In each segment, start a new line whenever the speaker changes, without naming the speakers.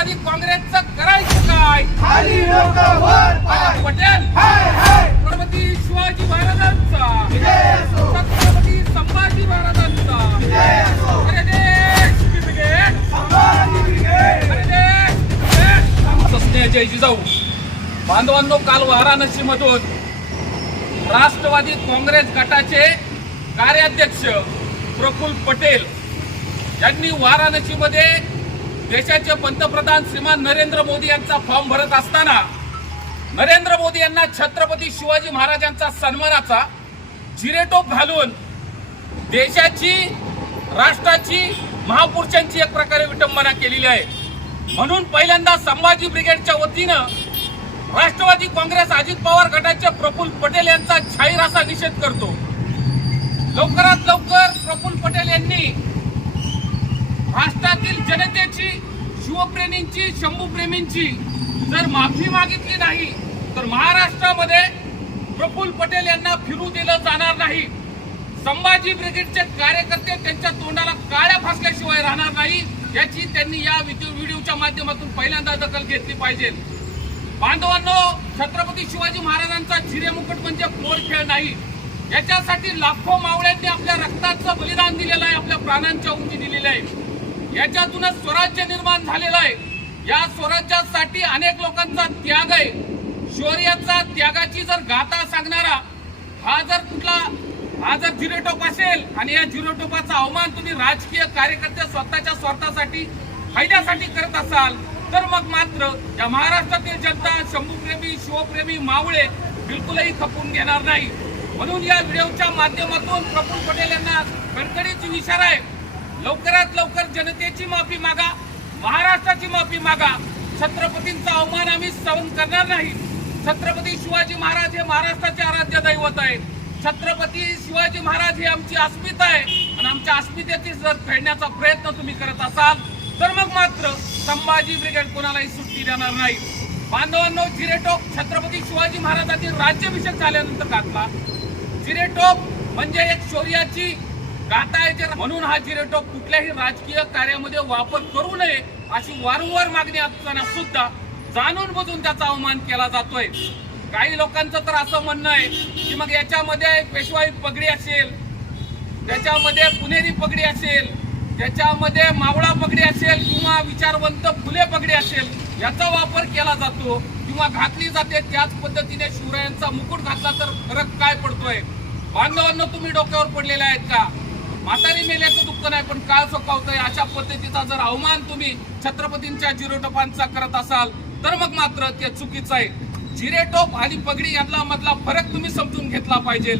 राष्ट्रवादी काँग्रेसचं करायचं काय खाली पटेल
हाय हाय
छत्रपती शिवाजी महाराजांचा
विजय असो
छत्रपती संभाजी महाराजांचा
विजय असो
अरे देश ब्रिगेड
संभाजी ब्रिगेड
जय जिजाऊ बांधवांनो काल वाराणसीमधून राष्ट्रवादी काँग्रेस गटाचे कार्याध्यक्ष प्रफुल्ल पटेल यांनी वाराणसीमध्ये देशाचे पंतप्रधान श्रीमान नरेंद्र मोदी यांचा फॉर्म भरत असताना नरेंद्र मोदी यांना छत्रपती शिवाजी महाराजांचा सन्मानाचा जिरेटोप घालून देशाची राष्ट्राची महापुरुषांची एक प्रकारे विटंबना केलेली आहे म्हणून पहिल्यांदा संभाजी ब्रिगेडच्या वतीनं राष्ट्रवादी काँग्रेस अजित पवार गटाचे प्रफुल्ल पटेल यांचा छाईर असा निषेध करतो लवकरात लवकर यांची जर माफी मागितली नाही तर महाराष्ट्रामध्ये प्रफुल्ल पटेल यांना फिरू दिलं जाणार नाही संभाजी ब्रिगेडचे कार्यकर्ते त्यांच्या तोंडाला काळ्या फासल्याशिवाय राहणार नाही याची त्यांनी या व्हिडिओच्या माध्यमातून पहिल्यांदा दखल घेतली पाहिजे बांधवांनो छत्रपती शिवाजी महाराजांचा झिरे मुकुट म्हणजे कोर खेळ नाही याच्यासाठी लाखो मावळ्यांनी आपल्या रक्ताचं बलिदान दिलेलं आहे आपल्या प्राणांच्या उंची दिलेली आहे याच्यातूनच स्वराज्य निर्माण झालेलं आहे या स्वराज्यासाठी अनेक लोकांचा त्याग आहे शौर्याचा त्यागाची जर गाथा सांगणारा हा जर कुठला हा जर झिरोटोप असेल आणि या झिरोटोपाचा अवमान तुम्ही राजकीय कार्यकर्ते स्वतःच्या स्वार्थासाठी फायद्यासाठी करत असाल तर मग मात्र या महाराष्ट्रातील जनता शंभूप्रेमी शिवप्रेमी मावळे बिलकुलही खपून घेणार नाही म्हणून या व्हिडिओच्या माध्यमातून प्रफुल्ल पटेल यांना कडकडीची इशारा आहे लवकरात लवकर जनतेची माफी मागा माफी मागा छत्रपतींचा अवमान आम्ही सहन करणार नाही छत्रपती शिवाजी महाराज हे महाराष्ट्राचे आराध्य दैवत आहेत छत्रपती शिवाजी महाराज ही आमची अस्मिता आहे आणि आमच्या अस्मितेची जर फेडण्याचा प्रयत्न तुम्ही करत असाल तर मग मात्र संभाजी ब्रिगेड कोणालाही सुट्टी देणार नाही बांधवांनो जिरेटोप छत्रपती शिवाजी महाराजांनी राज्याभिषेक झाल्यानंतर घातला जिरेटोप म्हणजे एक शौर्याची गाता म्हणून हा जिरेटोप कुठल्याही राजकीय कार्यामध्ये वापर करू नये अशी वारंवार मागणी असताना सुद्धा जाणून बुजून त्याचा अवमान केला जातोय काही लोकांचं तर असं म्हणणं आहे की मग याच्यामध्ये पेशवाई पगडी असेल त्याच्यामध्ये पुणेरी पगडी असेल त्याच्यामध्ये मावळा पगडी असेल किंवा विचारवंत फुले पगडी असेल याचा वापर केला जातो किंवा घातली जाते त्याच पद्धतीने शिवरायांचा मुकुट घातला तर फरक काय पडतोय बांधवांना तुम्ही डोक्यावर पडलेले आहेत का म्हातारी मेल्याचं दुःख नाही पण काळ सोकावतोय अशा पद्धतीचा जर अवमान तुम्ही छत्रपतींच्या जिरोटोपांचा करत असाल तर मग मात्र ते चुकीचं आहे जिरेटोप आणि पगडी यांना मधला फरक तुम्ही समजून घेतला पाहिजे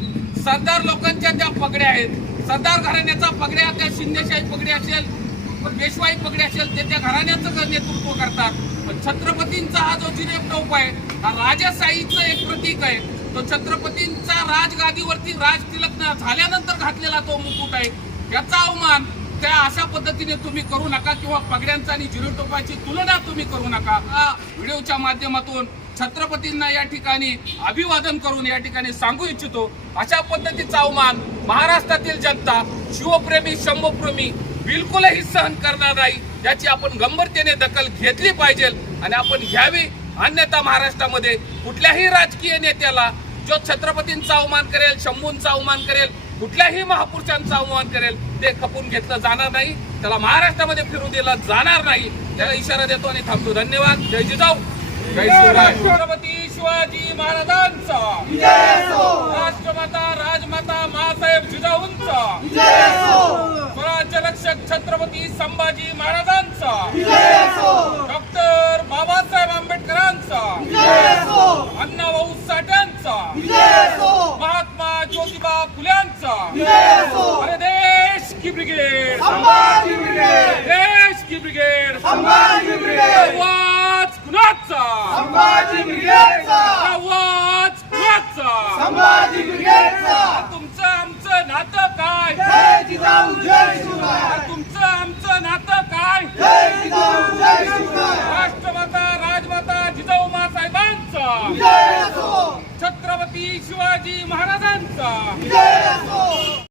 सरदार लोकांच्या ज्या पगड्या आहेत सरदार घराण्याचा पगड्या त्या शिंदेशाही पगडी असेल पेशवाई पगडी असेल ते त्या घराण्याचं नेतृत्व करतात पण छत्रपतींचा हा जो जिरेटोप आहे हा राजाशाहीचं एक प्रतीक आहे तो छत्रपतींचा राजगादीवरती राज तिलक झाल्यानंतर घातलेला तो मुकुट आहे याचा अवमान त्या अशा पद्धतीने तुम्ही करू नका किंवा पगड्यांचा आणि जिरोटोपाची तुलना तुम्ही करू नका हा व्हिडिओच्या माध्यमातून छत्रपतींना या ठिकाणी अभिवादन करून या ठिकाणी सांगू इच्छितो अशा पद्धतीचा अवमान महाराष्ट्रातील जनता शिवप्रेमी शंभप्रेमी बिलकुलही सहन करणार नाही याची आपण गंभीरतेने दखल घेतली पाहिजे आणि आपण घ्यावी अन्यथा महाराष्ट्रामध्ये कुठल्याही राजकीय नेत्याला जो छत्रपतींचा अवमान करेल शंभूंचा अवमान करेल कुठल्याही महापुरुषांचा अवमान करेल ते खपून घेतलं जाणार नाही त्याला महाराष्ट्रामध्ये फिरू दिलं जाणार नाही त्याला इशारा देतो आणि थांबतो धन्यवाद जय जिजाऊ
छत्रपती
शिवाजी महाराजांचा राष्ट्रमाता राजमाता महासाहेब जिजाऊंचा स्वराज्य रक्षक छत्रपती संभाजी महाराजांचा डॉक्टर बाबासाहेब आंबेडकर
देश
की ब्रिगेड
संभाजी
आवाज कुणाचा
संभाजी
आवाज
संभाजी तुमचं
आमचं नातं काय
जय जिजाऊ
तुमचं आमचं नातं काय राजमाता जिजाऊ साहेबांचा छत्रपती शिवाजी महाराजांचा